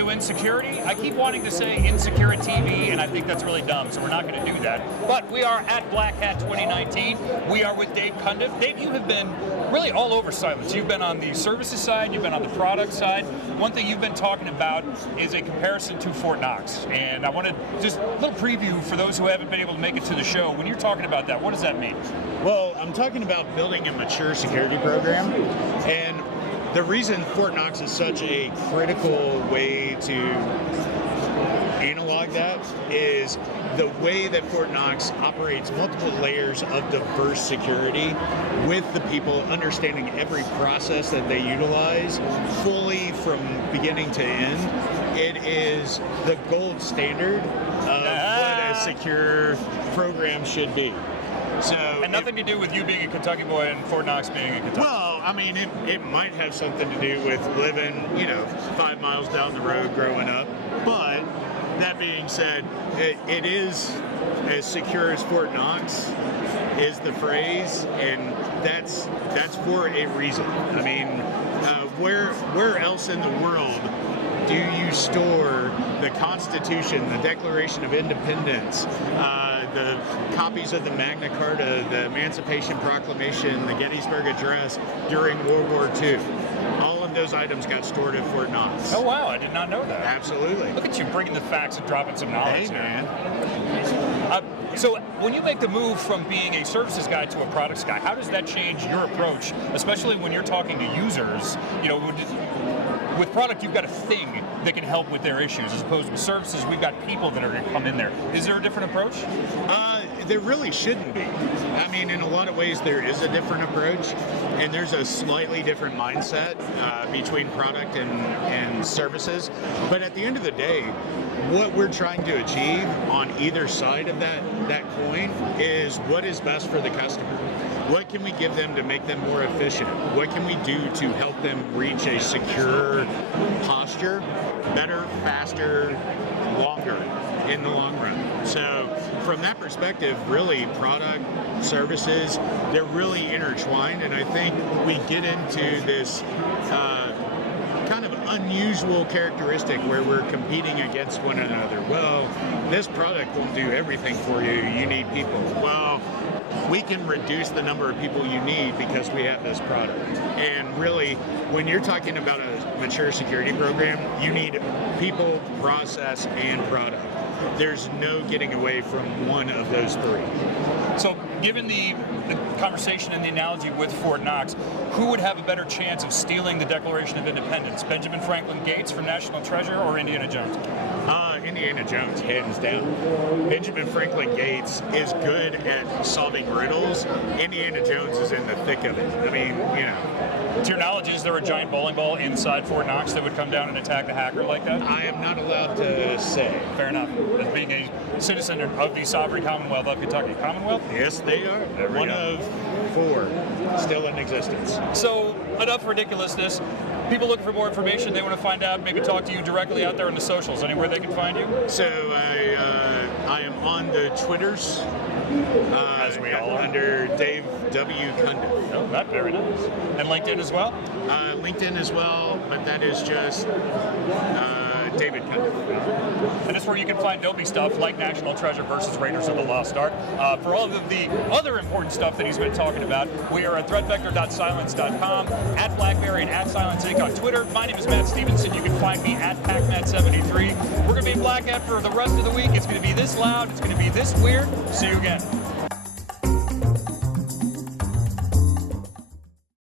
do InSecurity. I keep wanting to say InSecurity TV, and I think that's really dumb, so we're not going to do that. But we are at Black Hat 2019. We are with Dave Cundiff. Dave, you have been really all over Cylance. You've been on the services side, you've been on the product side. One thing you've been talking about is a comparison to Fort Knox. And I want to just a little preview for those who haven't been able to make it to the show. When you're talking about that, what does that mean? Well, I'm talking about building a mature security program, and the reason Fort Knox is such a critical way to analog that is the way that Fort Knox operates multiple layers of diverse security with the people understanding every process that they utilize fully from beginning to end. It is the gold standard of what a secure program should be. So, and nothing to do with you being a Kentucky boy and Fort Knox being a Kentucky. Well, I mean, it might have something to do with living, 5 miles down the road growing up. But that being said, it is as secure as Fort Knox is the phrase, and that's for a reason. I mean, where else in the world do you store the Constitution, the Declaration of Independence, the copies of the Magna Carta, the Emancipation Proclamation, the Gettysburg Address during World War II? All of those items got stored at Fort Knox. Oh wow, I did not know that. Absolutely. Look at you bringing the facts and dropping some knowledge. Hey, man. So when you make the move from being a services guy to a products guy, how does that change your approach, especially when you're talking to users? With product, you've got a thing that can help with their issues, as opposed to services, we've got people that are going to come in there. Is there a different approach? There really shouldn't be. I mean, in a lot of ways, there is a different approach, and there's a slightly different mindset between product and services. But at the end of the day, what we're trying to achieve on either side of that coin is what is best for the customer. What can we give them to make them more efficient? What can we do to help them reach a secure posture, better, faster, longer in the long run? So from that perspective, really, product, services, they're really intertwined, and I think we get into this kind of unusual characteristic where we're competing against one another. Well, this product won't do everything for you. You need people. Well, we can reduce the number of people you need because we have this product. And really, when you're talking about a mature security program, you need people, process, and product. There's no getting away from one of those three. So given the conversation and the analogy with Fort Knox, who would have a better chance of stealing the Declaration of Independence? Benjamin Franklin Gates for National Treasure or Indiana Jones? Indiana Jones, hands down. Benjamin Franklin Gates is good at solving riddles. Indiana Jones is in the thick of it. I mean, To your knowledge, is there a giant bowling ball inside Fort Knox that would come down and attack a hacker like that? I am not allowed to say. Fair enough. As being a citizen of the sovereign Commonwealth of Kentucky. Commonwealth? Yes, they are. One of 4 still in existence. So, enough ridiculousness. People looking for more information, they want to find out, maybe talk to you directly out there on the socials, anywhere they can find you? So I am on the Twitters. As we all are. Under Dave W. Cundiff. Oh, that's very nice. And LinkedIn as well? LinkedIn as well, but that is just David Cundiff. And that's where you can find dopey stuff like National Treasure versus Raiders of the Lost Ark. For all of the other important stuff that he's been talking about, we are at threatvector.cylance.com, at BlackBerry and at Cylance Inc. on Twitter. My name is Matt Stephenson. You can find me at PacMat73. We're going to be Black Hat for the rest of the week. It's going to be this loud. It's going to be this weird. See you again.